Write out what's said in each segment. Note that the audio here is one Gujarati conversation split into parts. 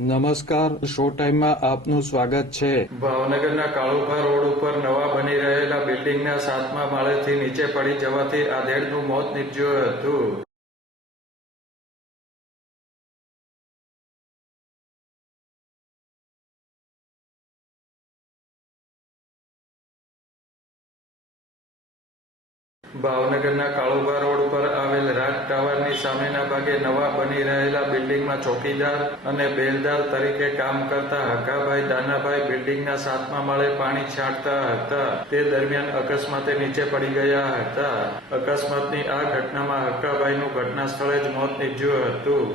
નમસ્કાર, શો ટાઈમમાં આપનું સ્વાગત છે. ભાવનગરના કાળુભા રોડ ઉપર નવા બની રહેલા બિલ્ડિંગના 7મા માળેથી નીચે પડી જવાથી આધેડનું મોત નીપજ્યું હતું. ભાવનગરના કાળુભા રોડ પર આવેલ રાજ ટાવરની સામેના ભાગે નવા બની રહેલા બિલ્ડિંગમાં ચોકીદાર અને બેલદાર તરીકે કામ કરતા હકાભાઈ દાનાભાઈ બિલ્ડિંગના 7મા માળે પાણી છાંટતા હતા. તે દરમિયાન અકસ્માતે નીચે પડી ગયા હતા. અકસ્માતની આ ઘટનામાં હકાભાઈનું ઘટના સ્થળે જ મોત નીપજ્યું હતું.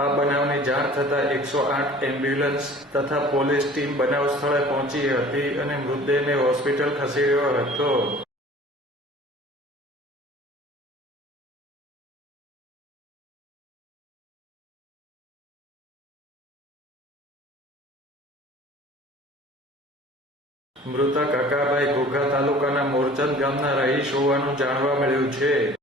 આ બનાવની જાણ થતાં 108 એમ્બ્યુલન્સ તથા પોલીસ ટીમ બનાવ સ્થળે પહોંચી હતી અને મૃતદેહને હોસ્પિટલ ખસેડ્યો હતો. મૃતક હકાભાઈ ઘોઘા તાલુકાના મોરચંદ ગામના રહીશ હોવાનું જાણવા મળ્યું છે.